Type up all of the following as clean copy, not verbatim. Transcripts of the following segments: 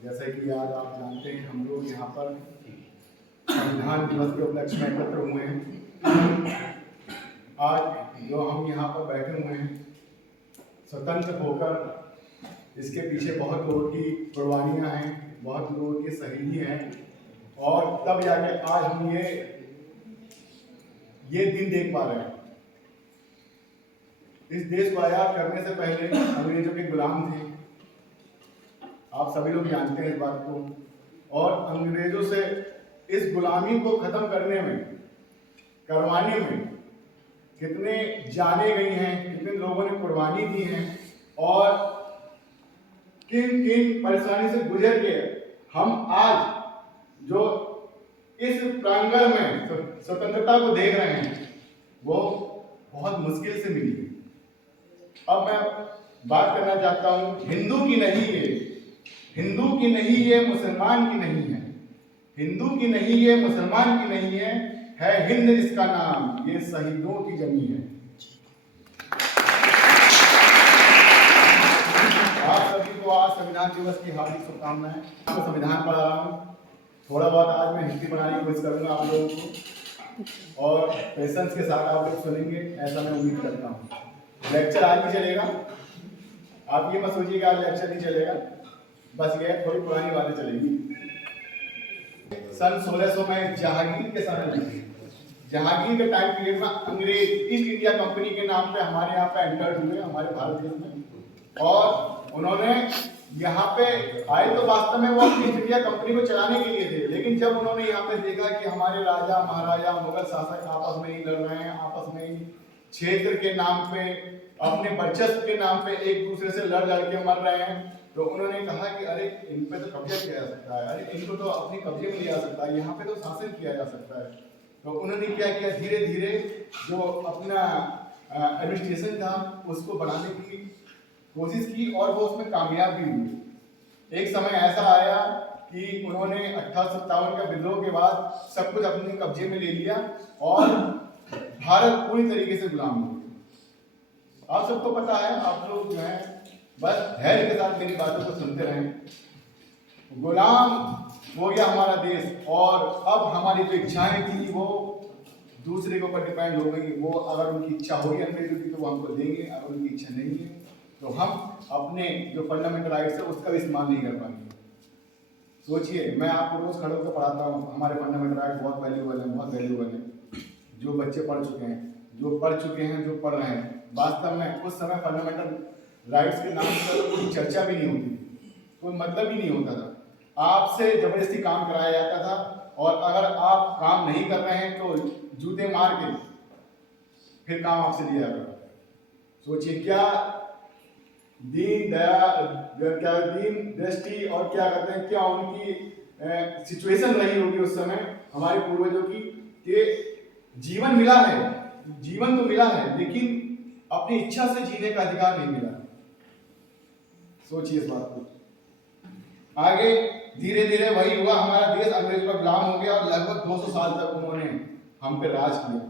जैसे कि आज आप जानते हैं हम लोग यहाँ पर संविधान दिवस के उपलक्ष्य में एकत्र हुए हैं। आज जो हम यहाँ पर बैठे हुए हैं स्वतंत्र होकर, इसके पीछे बहुत लोगों की कुर्बानियाँ हैं, बहुत लोगों की शहीदी हैं, और तब जाके आज हम ये दिन देख पा रहे हैं। इस देश को आज़ाद करने से पहले अंग्रेजों के गुलाम थे, आप सभी लोग जानते हैं इस बात को। और अंग्रेजों से इस गुलामी को खत्म करवाने में कितने जाने गई हैं, कितने लोगों ने कुर्बानी दी है, और किन किन परेशानी से गुजर के हम आज जो इस प्रांगण में स्वतंत्रता को देख रहे हैं वो बहुत मुश्किल से मिली। अब मैं बात करना चाहता हूं, हिंदू की नहीं ये मुसलमान की नहीं है, हिंदू की नहीं ये मुसलमान की नहीं है हिंद इसका नाम, ये शहीदों की जमीन है। आप सभी को आज संविधान दिवस की हार्दिक शुभकामनाएं। आपको संविधान पढ़ा रहा हूँ, थोड़ा बहुत आज मैं हिंदी बनाने की कोशिश करूंगा आप लोगों को, और पेशेंस के साथ आप लोग सुनेंगे ऐसा मैं उम्मीद करता हूँ। लेक्चर आज भी चलेगा, आप ये मत सोचिएगा आज लेक्चर नहीं चलेगा, बस ये थोड़ी पुरानी बातें चलेगी। सन 1600 में जहांगीर के समय में, जहांगीर के टाइम पीरियड में अंग्रेज ईस्ट इंडिया कंपनी के नाम पे हमारे यहाँ पे एंटर हुए हमारे भारत देश में, और उन्होंने यहाँ पे आए तो वास्तव में वो अपनी ईस्ट इंडिया कंपनी को चलाने के लिए थे, लेकिन जब उन्होंने यहाँ पे देखा कि हमारे राजा महाराजा मुगल शासक आपस में ही लड़ रहे हैं, आपस में ही क्षेत्र के नाम पे, अपने वर्चस्व के नाम पे एक दूसरे से लड़ के मर रहे हैं, तो उन्होंने कहा कि अरे इन पे तो कब्जा किया जा सकता है, अरे इनको तो अपने कब्जे में लिया जा सकता है, यहाँ पे तो शासन किया जा सकता है। तो उन्होंने क्या किया, धीरे धीरे जो अपना एडमिनिस्ट्रेशन था उसको बनाने की कोशिश की, और वो उसमें कामयाब भी हुई। एक समय ऐसा आया कि उन्होंने 1857 का विद्रोह के बाद सब कुछ अपने कब्जे में ले लिया और भारत पूरी तरीके से गुलाम हो गया। आप सबको पता है, आप लोग जो है बस धैर्य के साथ मेरी बातों को सुनते रहें। गुलाम हो गया हमारा देश, और अब हमारी जो इच्छाएं थी वो दूसरे के ऊपर डिपेंड हो गई। वो अगर उनकी इच्छा होगी अंग्रेजों की तो वो हमको देंगे, अगर उनकी इच्छा नहीं है तो हम अपने जो फंडामेंटल राइट्स है उसका भी इस्तेमाल नहीं कर पाएंगे। सोचिए, मैं आपको रोज खड़े होकर पढ़ाता हूँ, हमारे फंडामेंटल राइट्स बहुत वैल्यूबल हैं, बहुत वैल्यूबल हैं। जो बच्चे पढ़ चुके हैं, जो पढ़ रहे हैं, वास्तव में उस समय फंडामेंटल राइट्स के नाम पर कोई चर्चा भी नहीं होती, कोई मतलब ही नहीं होता था। आपसे जबरदस्ती काम कराया जाता था, और अगर आप काम नहीं कर रहे हैं तो जूते मार के फिर काम आपसे लिया जाता था। सोचिए क्या दीन दृष्टि और क्या कहते हैं, क्या उनकी सिचुएशन रही होगी उस समय हमारे पूर्वजों की, कि जीवन मिला है, जीवन तो मिला है, लेकिन अपनी इच्छा से जीने का अधिकार नहीं मिला। सोचिए इस बात को। आगे धीरे धीरे वही हुआ, हमारा देश अंग्रेजों का गुलाम हो गया, और लगभग 200 साल तक उन्होंने हम पे राज किया।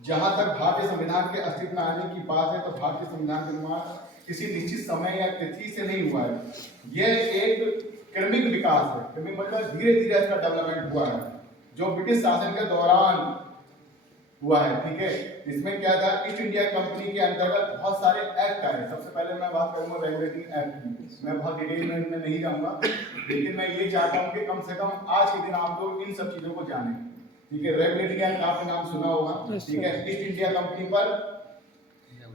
जहां तक भारतीय संविधान के अस्तित्व में आने की बात है, तो भारतीय संविधान का निर्माण किसी निश्चित समय या तिथि से नहीं हुआ है, यह एक क्रमिक विकास है। क्रमिक मतलब धीरे धीरे इसका डेवलपमेंट हुआ है, जो ब्रिटिश शासन के दौरान हुआ है। ठीक है, इसमें क्या था, ईस्ट इंडिया कंपनी के अंतर्गत बहुत सारे एक्ट आए। सबसे पहले मैं बात करूंगा रेगुलेटिंग एक्ट की, मैं बहुत डिटेल में नहीं जाऊंगा, लेकिन मैं ये चाहता हूं कि कम से कम आज के दिन आप लोग इन सब चीजों को जानें। ठीक है, रेगुलेटिंग एक्ट आपने नाम सुना होगा। ठीक है, ईस्ट इंडिया कंपनी पर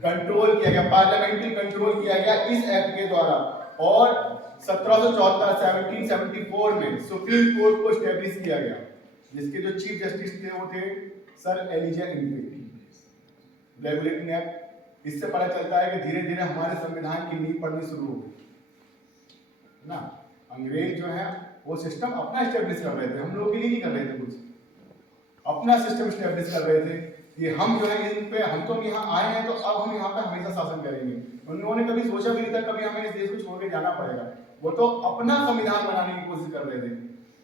कंट्रोल किया गया, पार्लियामेंट्री कंट्रोल किया गया इस एक्ट के द्वारा, और 1774 में सुप्रीम कोर्ट को स्टैब्लिश किया गया, जिसके जो चीफ जस्टिस थे वो थे sir Elijah English. Regulating act, इससे पता चलता है कि धीरे धीरे हमारे संविधान की नींव पड़नी शुरू हो गई ना। अंग्रेज जो है वो सिस्टम अपना स्टैब्लिश कर रहे थे, हम लोग के लिए नहीं कर रहे थे, कुछ अपना सिस्टम स्टैब्लिश कर रहे थे कि हम जो है इन पे, हम तो यहाँ आए हैं तो अब हम यहाँ पे हमेशा शासन करेंगे। उन्होंने कभी सोचा भी नहीं था कभी हमें इस देश को छोड़ के जाना पड़ेगा, वो तो अपना संविधान बनाने की कोशिश कर रहे थे।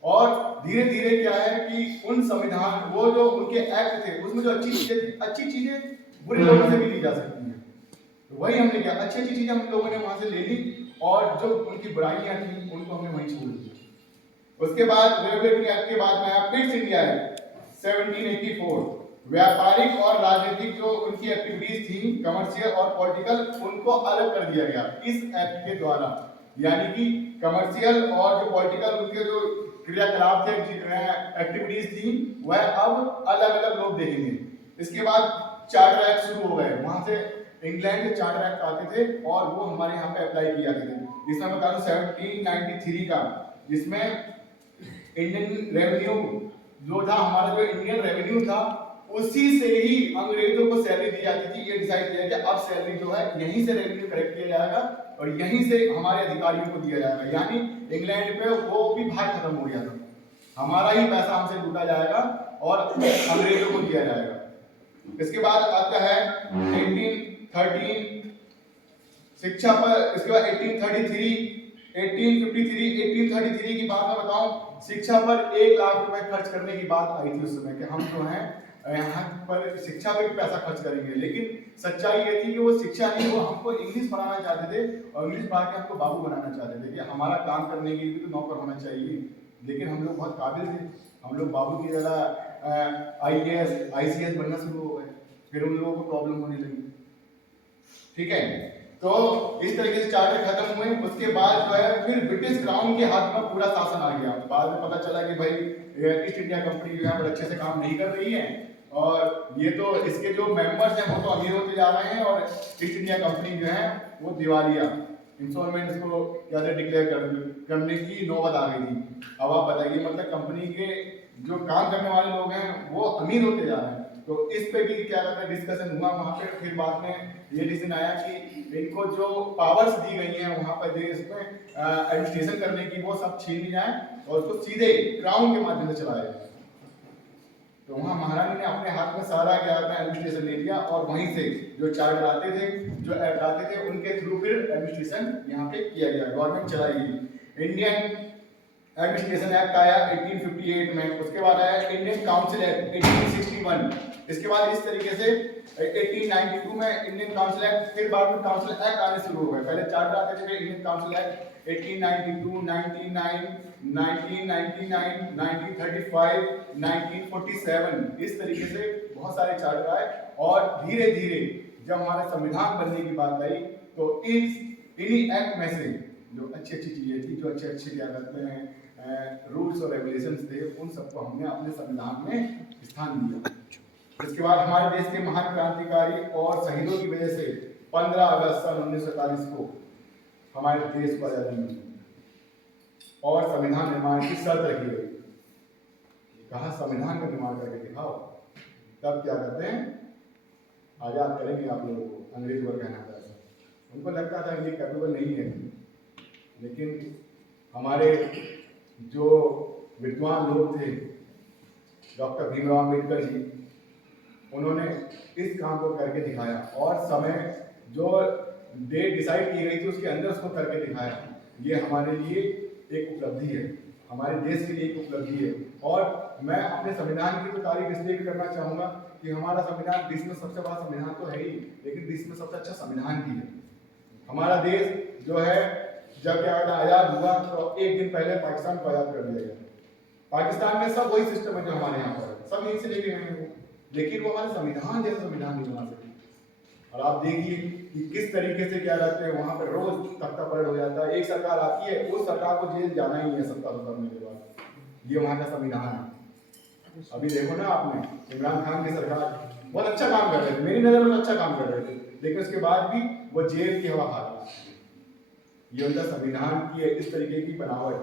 और धीरे धीरे क्या है कि उन संविधान, वो जो उनके एक्ट थे उसमें जो अच्छी चीजें बुरे लोगों से भी ली जा सकती हैं, तो वही हमने किया, अच्छी चीजें हम लोगों ने वहां से ले ली, और जो उनकी बुराइयां थी उनको हमने वहीं छोड़ दी। उसके बाद रेगुलेटरी एक्ट के बाद में आया पिट्स इंडिया एक्ट 1784। व्यापारिक और राजनीतिक जो उनकी एक्टिविटीज थी कमर्शियल और पॉलिटिकल, उनको अलग कर दिया गया इस एक्ट के द्वारा। यानी कि कमर्शियल और जो पॉलिटिकल उनके जो क्रियाकलाप थे, एक्टिविटीज थी, वह अब अलग अलग लोग देखेंगे। इसके बाद चार्टर एक्ट शुरू हो गए, वहां से इंग्लैंड के चार्टर एक्ट आते थे और वो हमारे यहाँ पे अप्लाई किए जाते थे। इसमें मैं बता दूं 1793 का, जिसमें इंडियन रेवेन्यू जो था, हमारा जो इंडियन रेवेन्यू था, उसी से ही अंग्रेजों को सैलरी दी जाती थी। ये डिसाइड किया कि अब सैलरी जो है यहीं से रेवेन्यू कलेक्ट किया जाएगा और यहीं से हमारे अधिकारियों को दिया जाएगा। यानी इंग्लैंड पे वो भी भाई खत्म हो गया था, हमारा ही पैसा हमसे लूटा जाएगा और अंग्रेजों को दिया जाएगा। इसके बाद आता है 1813 शिक्षा पर। इसके बाद 1833 की बात मैं बताऊं, शिक्षा पर 1 लाख रुपए खर्च करने की बात आई थी उस समय कि हम जो है यहाँ पर शिक्षा पे भी पैसा खर्च करेंगे। लेकिन सच्चाई ये थी कि वो शिक्षा नहीं, वो हमको इंग्लिश पढ़ाना चाहते थे और इंग्लिश पढ़ा के हमको बाबू बनाना चाहते थे कि हमारा काम करने के लिए भी तो नौकर होना चाहिए। लेकिन हम लोग बहुत काबिल थे, हम लोग बाबू की जगह IAS ICS बनना शुरू हो गए, फिर उन लोगों को प्रॉब्लम होने लगी। ठीक है, तो इस तरीके से चार्टर खत्म हुए। उसके बाद जो है फिर ब्रिटिश क्राउन के हाथ में पूरा शासन आ गया। बाद में पता चला कि भाई ईस्ट इंडिया कंपनी जो है पर अच्छे से काम नहीं कर रही है और ये तो इसके जो मेंबर्स हैं वो तो अमीर होते जा रहे हैं और ईस्ट इंडिया कंपनी जो है वो दिवालिया, इंश्योरमेंट को क्या डिक्लेयर करने की नौबत आ गई थी। अब आप बताइए, मतलब कंपनी के जो काम करने वाले लोग हैं वो अमीर होते जा रहे हैं। तो इस पे भी क्या कहते हैं डिस्कशन हुआ वहाँ पे। फिर बाद में ये डिसीजन आया कि इनको जो पावर्स दी गई हैं वहाँ पर देश में एडमिनिस्ट्रेशन करने की, वो सब छीन ली जाए और उसको सीधे क्राउन के माध्यम से चलाया जाए। तो वहाँ महारानी ने अपने हाथ में सारा क्या कहते हैं एडमिनिस्ट्रेशन ले लिया और वहीं से जो चार्टर आते थे, जो एक्ट आते थे, उनके थ्रू फिर एडमिनिस्ट्रेशन यहाँ पे किया गया, गवर्नमेंट चलाई गई। इंडियन एडमिनिस्ट्रेशन एक्ट आया 1858 में। उसके बाद आया इंडियन काउंसिल एक्ट 1861। इसके बाद इस तरीके से 1892 में इंडियन काउंसिल एक्ट, फिर बाद में काउंसिल एक्ट आने शुरू हो गए। पहले चार्टर आते थे, इंडियन काउंसिल एक्ट 1892, 1999, 1935, 1947, इस तरीके से बहुत सारे चार्टर आए। और धीरे धीरे जब हमारे संविधान बनने की बात आई तो इन्हीं एक्ट में से जो अच्छी अच्छी चीजें थी, जो अच्छे क्या कहते हैं रूल्स और रेगुलेशंस थे, उन सबको हमने अपने संविधान में स्थान दिया। इसके बाद हमारे देश के महान क्रांतिकारी और शहीदों की वजह से 15 अगस्त सन 1947 को हमारे देश को आजादी मिली और संविधान निर्माण की शर्त रखी गई। कहा संविधान का निर्माण करके दिखाओ, तब क्या करते हैं आजाद करेंगे आप लोगों को। अंग्रेज वर्ग कहना था ऐसा, उनको लगता था ये कैपेबल नहीं है। लेकिन हमारे जो विद्वान लोग थे, डॉक्टर भीमराव अम्बेडकर जी, उन्होंने इस काम को करके दिखाया और समय जो डेट डिसाइड की गई थी उसके अंदर उसको करके दिखाया। ये हमारे लिए एक उपलब्धि है, हमारे देश के लिए एक उपलब्धि है। और मैं अपने संविधान की तो तारीफ इसलिए भी करना चाहूँगा कि हमारा संविधान विश्व में सबसे बड़ा संविधान तो है ही, लेकिन विश्व में सबसे अच्छा संविधान भी है। हमारा देश जो है जब क्या आज़ाद हुआ तो एक दिन पहले पाकिस्तान को आज़ाद कर दिया गया। पाकिस्तान में सब वही सिस्टम है जो हमारे यहाँ पर, सब यहीं से लेके गए हैं, लेकिन वो हमारे संविधान जैसा संविधान नहीं बना सकते। और आप देखिए कि किस तरीके से क्या रहते हैं वहाँ पर, रोज तख्ता पलट हो जाता है। एक सरकार आती है, उस सरकार को जेल जाना ही है सत्ता करने के बाद। ये वहाँ का संविधान है। अभी देखो ना आपने इमरान खान की सरकार बहुत अच्छा काम कर रहे थे, मेरी नजर में अच्छा काम कर रहे थे, लेकिन उसके बाद भी वो जेल की हवा खा रहा है। ये उनका संविधान की इस तरीके की बनावट है।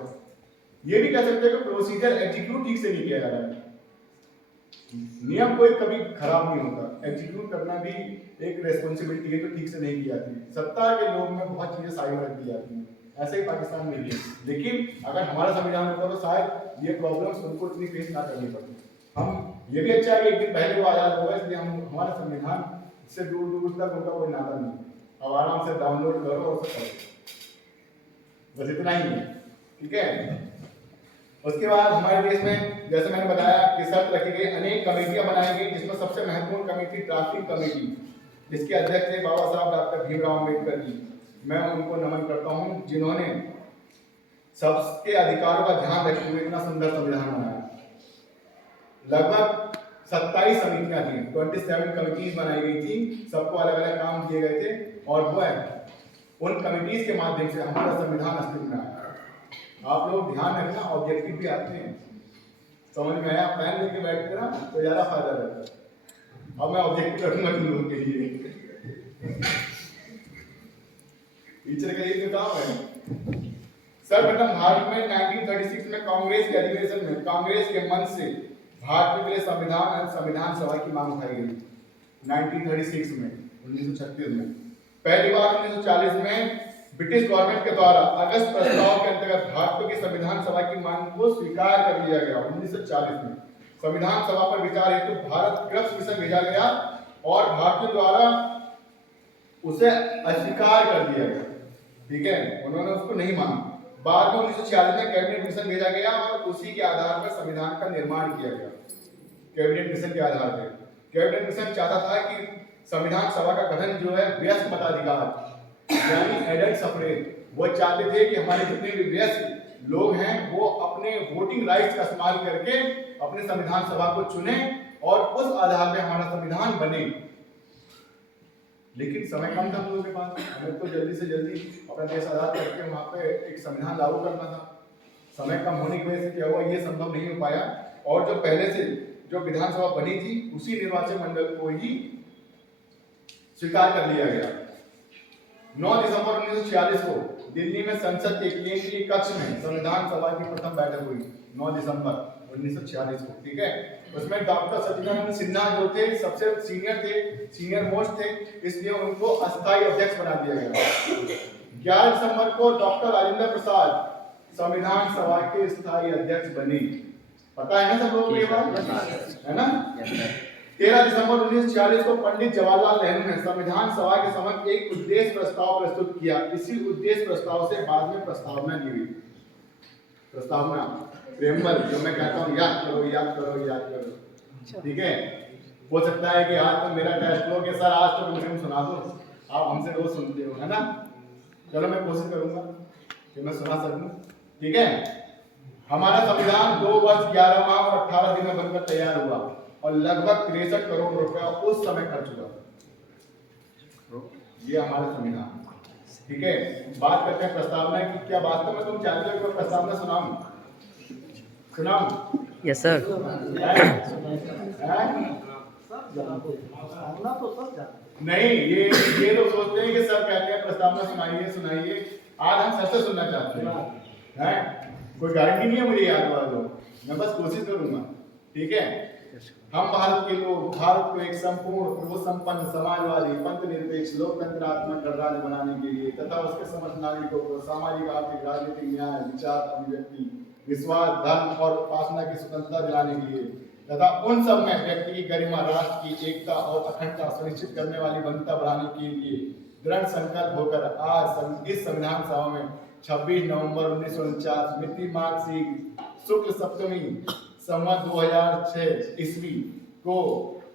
ये भी कह सकते हैं कि प्रोसीजर एग्जीक्यूट ठीक से नहीं किया जा रहा है। नियम कोई कभी खराब नहीं होता, एग्जीक्यूट करना भी एक रेस्पॉन्सिबिलिटी है जो ठीक से नहीं की जाती। सत्ता के लोग में बहुत चीजें साइड रख दी जाती हैं, ऐसे ही पाकिस्तान में भी है। लेकिन अगर हमारा संविधान होता तो शायद ये प्रॉब्लम्स उनको इतनी फेस ना करनी पड़ती। हम ये भी अच्छा है कि एक दिन पहले वो आजाद हो गए, इसलिए हम हमारे संविधान से दूर दूर तक उनका कोई नाता नहीं। अब आराम से डाउनलोड करो और सब करो, बस इतना ही है। ठीक है, उसके बाद हमारे देश में जैसे मैंने बताया कि शर्त रखी गई, अनेक कमेटियां बनाई गई, जिसमें सबसे महत्वपूर्ण कमेटी ड्राफ्टिंग कमेटी, जिसके अध्यक्ष थे बाबा साहब डॉक्टर भीमराव अम्बेडकर जी। मैं उनको नमन करता हूं जिन्होंने सबके अधिकारों का ध्यान रखते हुए इतना सुंदर संविधान बनाया। लगभग 27 समितियां थी, 27 कमिटीज बनाई गई थी, सबको अलग अलग काम दिए गए थे और वो है उन कमिटीज के माध्यम से हमारा संविधान अस्तित्व में आया। आप लोग ध्यान रखना, ऑब्जेक्टिव भी आते हैं, समझ में आया? पेन लेके बैठते ना तो ज्यादा फायदा रहता है। अब मैं ऑब्जेक्टिव रखूंगा तुम लोगों के लिए। टीचर का ये काम है। सर्वप्रथम भारत में 1936 में कांग्रेस के अधिवेशन में कांग्रेस के मंच से भारत के लिए संविधान सभा की मांग उठाई गई 1936 में, 1936 में। पहली बार 1940 में ब्रिटिश गवर्नमेंट के द्वारा अगस्त प्रस्ताव के अंतर्गत भारत की संविधान सभा की मांग को स्वीकार कर लिया गया। 1940 में संविधान सभा पर विचार हेतु भारत कृषि मिशन भेजा गया और भारत द्वारा उसे अस्वीकार कर दिया गया। ठीक है, उन्होंने उसको नहीं माना। बाद में 1946 में कैबिनेट मिशन भेजा गया और उसी के आधार पर संविधान का निर्माण किया गया। कैबिनेट मिशन के आधार पर कैबिनेट मिशन चाहता था कि संविधान सभा का गठन जो है वयस्क मताधिकार यानी एडल्ट सफरेज, वो चाहते थे कि हमारे जितने भी वयस्क लोग हैं वो अपने वोटिंग राइट्स का इस्तेमाल करके अपने संविधान सभा को चुने और उस आधार पर हमारा संविधान बने। लेकिन समय कम था हम लोगों के पास, हमें तो जल्दी से जल्दी अपना देश आजाद करके वहाँ पे एक संविधान लागू करना था। समय कम होने की वजह से क्या हुआ, ये संभव नहीं हो पाया और जो पहले से जो विधानसभा बनी थी उसी निर्वाचन मंडल को ही स्वीकार कर लिया गया। 9 दिसंबर 1946 को दिल्ली में संसद के केंद्रीय कक्ष में संविधान सभा की प्रथम बैठक हुई 9 दिसंबर 1946 को। ठीक है, उसमें डॉक्टर सत्यनारायण सिन्हा जो थे सबसे सीनियर मोस्ट थे, इसलिए उनको अस्थायी अध्यक्ष बना दिया गया। 11 दिसंबर को डॉक्टर राजेंद्र प्रसाद संविधान सभा के स्थायी अध्यक्ष बने। पता है ना सब लोगों को ये बात, है ना? 13 दिसंबर 1946 को पंडित जवाहरलाल नेहरू ने संविधान सभा के समक्ष एक उद्देश्य प्रस्ताव प्रस्तुत किया। इसी उद्देश्य प्रस्ताव से बाद में प्रस्तावना दी गई। प्रस्तावना प्रेमबल जो मैं कहता हूँ याद करो याद करो याद करो। ठीक है, हो सकता है कि आज तो मेरा टेस्ट लो कि सर आज तो मुझे सुना दो, आप हमसे रोज सुनते हो, है ना? चलो मैं कोशिश करूंगा कि मैं सुना सकूं। ठीक है, हमारा संविधान 2 वर्ष 11 माह और 18 दिन में बनकर तैयार हुआ और लगभग 63 करोड़ रुपया उस समय खर्च हुआ। ये हमारा संविधान। ठीक है, बात करते हैं प्रस्तावना की। क्या वास्तव में तुम चाहते हो कि प्रस्तावना सुनाऊं? Yes sir. नहीं, ये लोग सोचते हैं कि सर कहते हैं प्रस्तावना सुनाइए सुनाइए, आज हम सच से सुनना चाहते हैं। कोई गारंटी नहीं है मुझे याद वाला, मैं बस कोशिश करूंगा। ठीक है, हम भारत के लोग भारत को एक संपूर्ण संपन्न समाजवादी पंथ निरपेक्ष लोकतंत्रात्मक गणराज्य बनाने के लिए तथा उसके समस्त नागरिकों को सामाजिक आर्थिक राजनीतिक न्याय विचार अभिव्यक्ति विश्वास धर्म और उपासना की स्वतंत्रता दिलाने के लिए तथा उन सब में व्यक्ति की गरिमा राष्ट्र की एकता और अखंडता सुनिश्चित करने वाली बंधुता बढ़ाने के लिए दृढ़ संकल्प होकर आज इस संविधान सभा में 26 नवंबर 1949 मिति माघ सी शुक्ल सप्तमी संवत 2006 ईस्वी को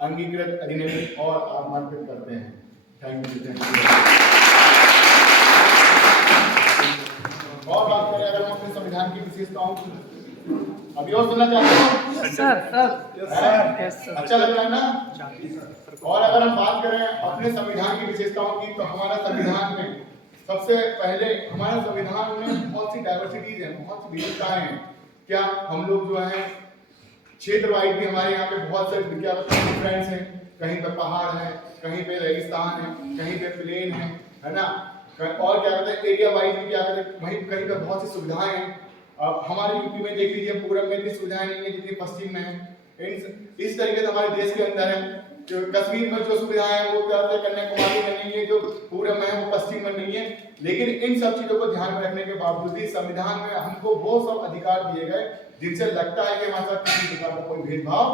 अंगीकृत अधिनियम और आमंत्रित करते हैं। Thank you. और बात करें अगर हम अपने संविधान की विशेषताओं की, अभी और सुनना चाहते हो? सर अच्छा लग रहा है ना? और अगर हम बात करें अपने संविधान की विशेषताओं की तो हमारा संविधान में सबसे पहले हमारे संविधान में बहुत सी डाइवर्सिटीज हैं, बहुत सी विविधताएं हैं। क्या हम लोग जो है क्षेत्र वाइज भी हमारे यहाँ पे बहुत से डिफरेंस हैं। कहीं पे पहाड़ है, कहीं पे रेगिस्तान है, कहीं पे प्लेन है ना? और क्या कहते हैं एरिया वाइज भी क्या कहते हैं, वहीं कहीं पे बहुत सी सुविधाएं हैं। अब हमारे यूपी में देख लीजिए पूरब में इतनी सुविधाएं नहीं है जितनी पश्चिम में है। इस तरीके से हमारे देश के अंदर है। जो कश्मीर में जो सुविधाएं हैं वो क्या कहते हैं कन्याकुमारी में नहीं है, जो पूरब में है वो पश्चिम में नहीं है। लेकिन इन सब चीजों को ध्यान में रखने के बावजूद भी संविधान में हमको वो सब अधिकार दिए गए जिनसे लगता है कि हमारे साथ किसी प्रकार का कोई भेदभाव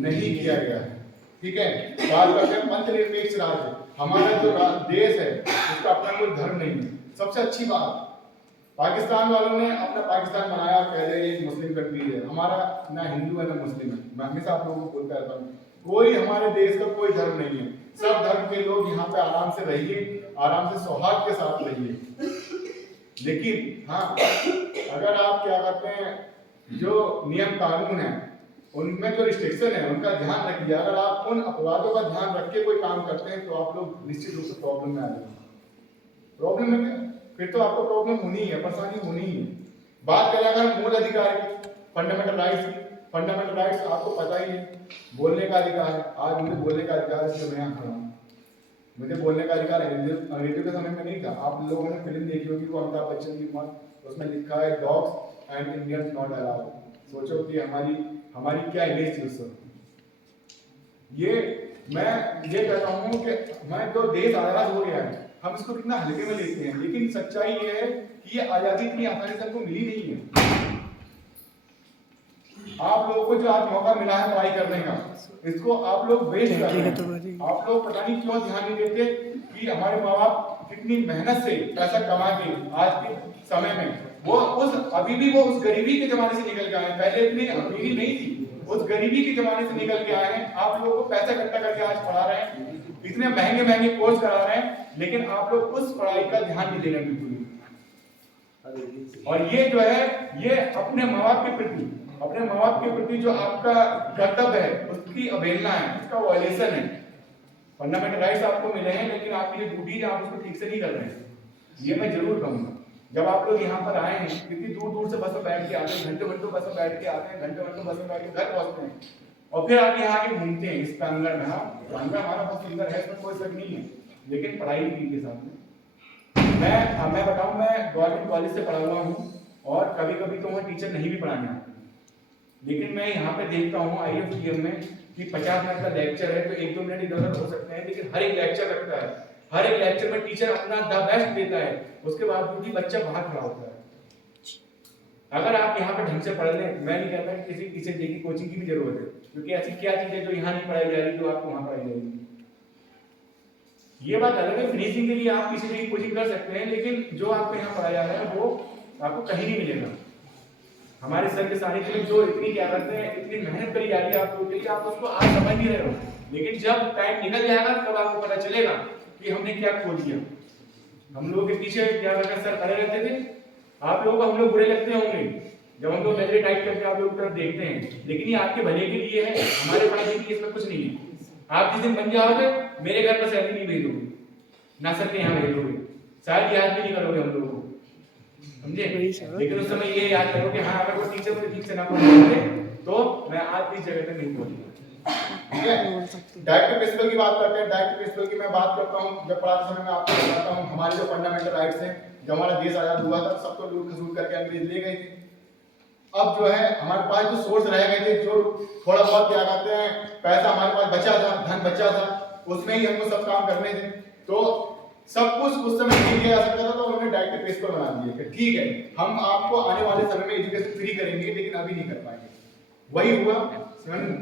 नहीं किया गया है। ठीक है, बात करते हैं पंथ निरपेक्ष राज्य। हमारा जो देश है उसका अपना कोई धर्म नहीं है। सबसे अच्छी बात, पाकिस्तान वालों ने अपना पाकिस्तान बनाया और कह रहे हैं मुस्लिम कंट्री है। हमारा ना हिंदू है ना मुस्लिम है। मैं हमेशा आप लोगों को बोलता रहता हूँ कोई हमारे देश का कोई धर्म नहीं है। सब धर्म के लोग यहाँ पे आराम से रहिए, आराम से सौहार्द के साथ रहिए। लेकिन हाँ, अगर आप क्या करते हैं, जो नियम कानून है उनमें जो रिस्ट्रिक्शन है उनका ध्यान रखिए। अगर आप उन अपराधों का ध्यान रख के कोई काम करते हैं तो आप लोग निश्चित रूप से प्रॉब्लम में आ जाएंगे। प्रॉब्लम में क्या, फिर तो आपको प्रॉब्लम होनी ही है, परेशानी होनी ही है। बात करें अगर मूल अधिकार की, फंडामेंटल राइट्स की, फंडामेंटल राइट्स आपको पता ही है, बोलने का अधिकार है। आज मुझे बोलने का अधिकार है, इसलिए मैं यहाँ खड़ा हूँ। मुझे बोलने का अधिकार अंग्रेजों के समय में नहीं था। आप लोगों ने फिल्म देखी होगी वो अमिताभ बच्चन की मौत, उसमें लिखा है dogs and Indians not allowed. सोचो कि हमारी क्या इमेज थी उस समय। ये मैं ये कहता हूँ कि मैं जो देश आजाद हो गया है हम इसको कितना हल्के में लेते हैं, लेकिन सच्चाई ये है कि ये आजादी इतनी आसानी से हमको मिली नहीं है। आप लोगों को जो आज मौका मिला है पढ़ाई करने का, इसको आप लोग वेस्ट कर रहे हैं। आप लोग पता नहीं क्यों ध्यान नहीं देते कि हमारे माँ बाप कितनी मेहनत से पैसा कमा के आज के समय में वो अभी भी वो उस गरीबी के जमाने से निकल के आए हैं। पहले इतनी अमीरी नहीं थी, उस गरीबी के जमाने से निकल के आए हैं। आप लोगों को पैसा इकट्ठा करके आज पढ़ा रहे हैं, इतने महंगे महंगे कोर्स करा रहे हैं, लेकिन आप लोग उस पढ़ाई का ध्यान नहीं दे रहे बिल्कुल। और ये जो है ये अपने माँ बाप के प्रति जो आपका कर्तव्य है उसकी अवहेलना है, उसका वायलेशन है। फंडामेंटल राइट्स आपको मिले हैं लेकिन आपकी जो ड्यूटी है आप उसको ठीक से नहीं कर रहे हैं। ये मैं जरूर कहूंगा। जब आप लोग यहाँ पर आए हैं, कितनी दूर दूर से बस में बैठ के आते हैं, घंटों घंटों बस में बैठ के आते हैं, घंटों घंटों बस में बैठ के घर पहुंचते हैं, और फिर आप यहाँ आके घूमते हैं इस प्रांगण में। हाँ, प्रांगण हमारा बहुत सुंदर है, इसमें कोई शक नहीं है, लेकिन पढ़ाई भी के साथ में मैं बताऊं, मैं गवर्नमेंट कॉलेज से पढ़ा हुआ हूँ और कभी कभी तो वहाँ टीचर नहीं भी पढ़ाने आते, लेकिन मैं यहाँ पे देखता हूँ IFTM में कि 50 मिनट का लेक्चर है तो 1-2 मिनट इधर उधर हो सकते हैं, लेकिन हर एक लेक्चर लगता है, हर एक लेक्चर में टीचर अपना द बेस्ट देता है, उसके बावजूद भी बच्चा बाहर खड़ा होता है। अगर आप यहाँ पे ढंग से पढ़ लें, मैं नहीं कहता कि किसी टीचर की कोचिंग की भी जरूरत है, क्योंकि ऐसी क्या चीज है जो यहाँ नहीं पढ़ाई जा रही जो आपको वहाँ पढ़ाई जाएगी। ये बात अलग है, फिनिशिंग के लिए आप किसी भी कोचिंग कर सकते हैं, लेकिन जो आपको यहाँ पढ़ाया जा रहा है वो आपको कहीं नहीं मिलेगा। हमारे सर के सानिध्य में जो इतनी क्या करते हैं, इतनी मेहनत करी जा रही है आप लोगों के लिए, आप उसको आज समझ नहीं रहे हो, लेकिन जब टाइम निकल जाएगा तब आपको पता चलेगा कि हमने क्या खो दिया। हम लोगों के पीछे क्या करते सर खड़े रहते थे, आप लोगों को हम लोग बुरे लगते होंगे जब हम लोग नजरें टाइट करके आप लोगों की तरफ देखते हैं, लेकिन ये आपके भले के लिए है, हमारे फायदे के लिए इसमें कुछ नहीं है। आप जिस दिन बन जाओगे मेरे घर पर सैलरी नहीं भेजोगे, ना सर के यहाँ भेजोगे, शायद याद भी नहीं करोगे हम लोगों को, समझे। लेकिन उस समय ये याद करो कि हाँ अगर वो टीचर मुझे ठीक से ना पढ़ाते तो मैं आज भी इस जगह पे नहीं पहुंचूंगा। ठीक है, डायरेक्ट प्रिंसिपल की बात करते हैं। डायरेक्ट प्रिंसिपल की मैं बात करता हूँ, जब पढ़ाते समय मैं आपको बताता हूँ हमारे जो फंडामेंटल राइट्स हैं, जब हमारा देश आजाद हुआ था सब तो लूट खसूट करके अंग्रेज ले गए थे। अब जो है हमारे पास जो सोर्स रह गए थे, जो थोड़ा बहुत क्या कहते हैं पैसा हमारे पास बचा था, धन बचा था, उसमें ही हमको सब काम करने थे, तो सब कुछ उस समय नहीं किया जा सकता था, तो उन्होंने डायरेक्ट प्रिंसिपल बना दिया कि ठीक है हम आपको आने वाले समय में एजुकेशन फ्री करेंगे, लेकिन अभी नहीं कर पाएंगे। वही हुआ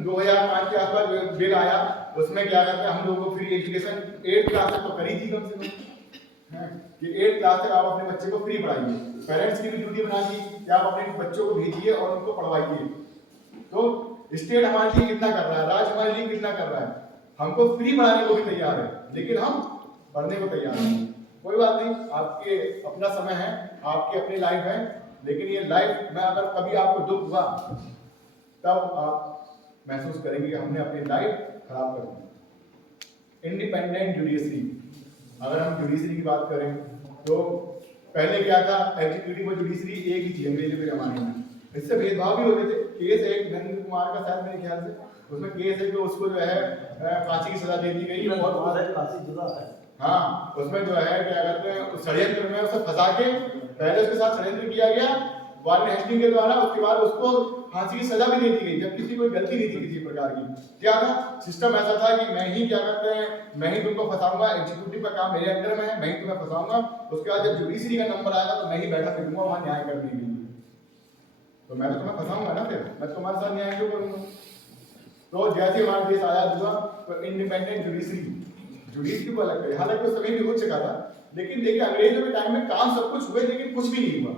2005 के आसपास बिल आया, उसमें क्या कहते हैं हम लोगों को फ्री एजुकेशन 8th क्लास तक तो करी थी कम से कम, कि 8th क्लास तक आप अपने बच्चे को फ्री पढ़ाइए। पेरेंट्स की भी ड्यूटी बना दी कि आप अपने बच्चों को भेजिए और उनको पढ़वाइए। तो स्टेट हमारे लिए कितना कर रहा है, राज्य हमारे लिए कितना कर रहा है, हमको फ्री पढ़ाने को भी तैयार है, लेकिन हम पढ़ने को तैयार नहीं। कोई बात नहीं, आपके अपना समय है, आपकी अपनी लाइफ है, लेकिन ये लाइफ में अगर कभी आपको दुख हुआ तब आप महसूस करेंगे कि हमने अपनी लाइफ खराब कर दी। इंडिपेंडेंट जुडिशरी, अगर हम जुडिशरी की बात करें तो पहले क्या था, एग्जीक्यूटिव और जुडिशरी एक ही थी अंग्रेजों के जमाने में, इससे भेदभाव भी होते थे। केस एक नरेंद्र कुमार का शायद मेरे ख्याल से उसमें केस है जो उसको जो है फांसी की सजा दे दी गई, और हाँ उसमें जो है क्या कहते हैं षड्यंत्र में उसे फंसा के पहले उसके साथ षड्यंत्र किया गया वार्न हेस्टिंग के द्वारा, उसके बाद उसको फांसी की सजा भी दे दी गई, जब किसी कोई गलती नहीं थी किसी प्रकार की। क्या था सिस्टम, ऐसा था कि मैं ही क्या कहते हैं मैं ही तुमको फंसाऊंगा, एग्जीक्यूटिव का काम मेरे अंडर में है, मैं ही तुम्हें फंसाऊंगा, उसके बाद जब जुडिशरी का नंबर आएगा तो मैं ही बैठा फिरूंगा वहां न्याय करने के लिए, तो मैं तो तुम्हें फंसाऊंगा ना, फिर मैं तुम्हारे साथ न्याय क्यों करूंगा। तो जैसे हमारा देश आजाद हुआ तो इंडिपेंडेंट जुडिशरी को अलग करे, हालांकि उस समय भी हो चुका था, लेकिन देखिए अंग्रेजों के टाइम में काम सब कुछ हुए लेकिन कुछ भी नहीं हुआ।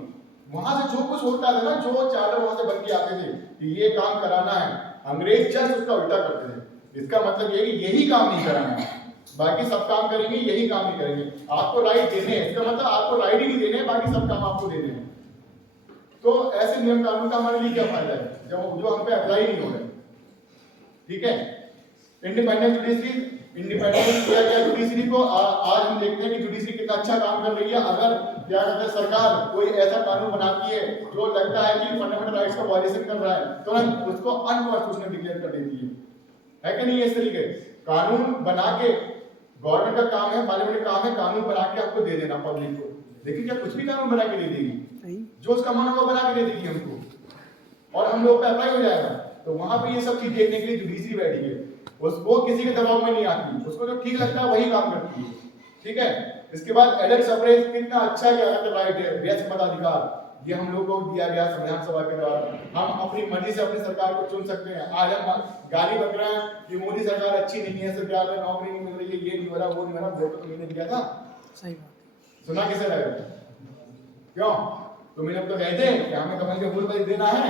वहां से जो कुछ होता था ना, जो चार्टर वहां से बन के आते थे कि ये काम कराना है, अंग्रेज जस्ट उसका उल्टा करते थे। इसका मतलब ये कि यही काम नहीं कराना है, बाकी सब काम करेंगे, यही काम ही करेंगे। आपको राइट देने हैं, इसका मतलब आपको राइट ही नहीं देने हैं, बाकी सब काम आपको देने हैं। तो ऐसे नियम कानून का हमारे लिए क्या फायदा है जो हम पे अप्लाई नहीं हो रहे। ठीक है, इंडिपेंडेंट जुडिशरी, इंडिपेंडेंट किया गया जुडिशरी को। आज हम देखते हैं कि जुडिशरी कितना अच्छा काम कर रही है। अगर क्या कहते हैं सरकार कोई ऐसा कानून बनाती है जो लगता है कि फंडामेंटल राइट्स का वायलेशन कर रहा है, तुरंत उसको अनकॉन्स्टिट्यूशनल डिक्लेयर कर देती है कि नहीं? इस तरीके कानून बना के गवर्नमेंट का काम है, पार्लियामेंट का काम है कानून बना के आपको दे देना पब्लिक को। लेकिन क्या कुछ भी कानून बना के दे देगी? जो उसका मन होगा बना के दे देगी हमको और हम लोग पे अप्लाई हो जाएगा। तो वहां पे ये सब चीज देखने के लिए जुडिशरी बैठी है, उसको किसी के दबाव में नहीं आती, उसको जो ठीक लगता है वही काम करती है। ठीक है, इसके बाद एलेक्स सफरेज कितना अच्छा क्या राइट है, व्यस्क मताधिकार, ये हम लोग को दिया गया संविधान सभा के द्वारा। हम अपनी मर्जी से अपनी सरकार को चुन सकते हैं। आज हम गाली बक रहे हैं कि मोदी सरकार अच्छी नहीं है, सरकार में नौकरी नहीं मिल रही है, ये नहीं हो रहा, वो नहीं हो रहा, वोट तो मैंने दिया था। सही बात। सुना किसे लगा? क्यों? तुम लोग तो कहते हैं कि हमें कमल के फूल पर देना है,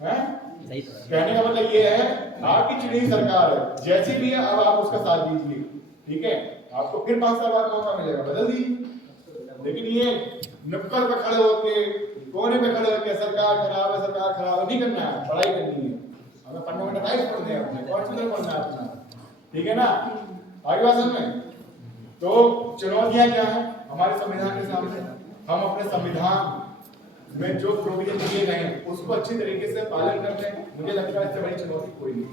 हैं? कहने का मतलब ये है आपकी चुनी हुई सरकार है, जैसी भी है अब आप उसका साथ दीजिए। ठीक है, आपको फिर 5 साल बाद मौका मिलेगा, बदल दीजिए। लेकिन ये नुक्कड़ पे खड़े होके, कोने पे खड़े होके सरकार खराब है, सरकार खराब है, नहीं करना है। पढ़ाई करनी है, हमें फंडामेंटल राइट्स पढ़ने हैं, अपने कॉन्स्टिट्यूशन पढ़ना है अपना। ठीक है ना? आगे बात समझ में? तो चुनौतियां क्या है हमारे संविधान के सामने? हम अपने संविधान में जो प्रोविजन दिए गए हैं उसको अच्छी तरीके से पालन करते हैं। मुझे लगता है इससे बड़ी चुनौती कोई नहीं।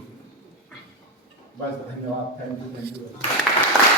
बस, धन्यवाद, थैंक यू।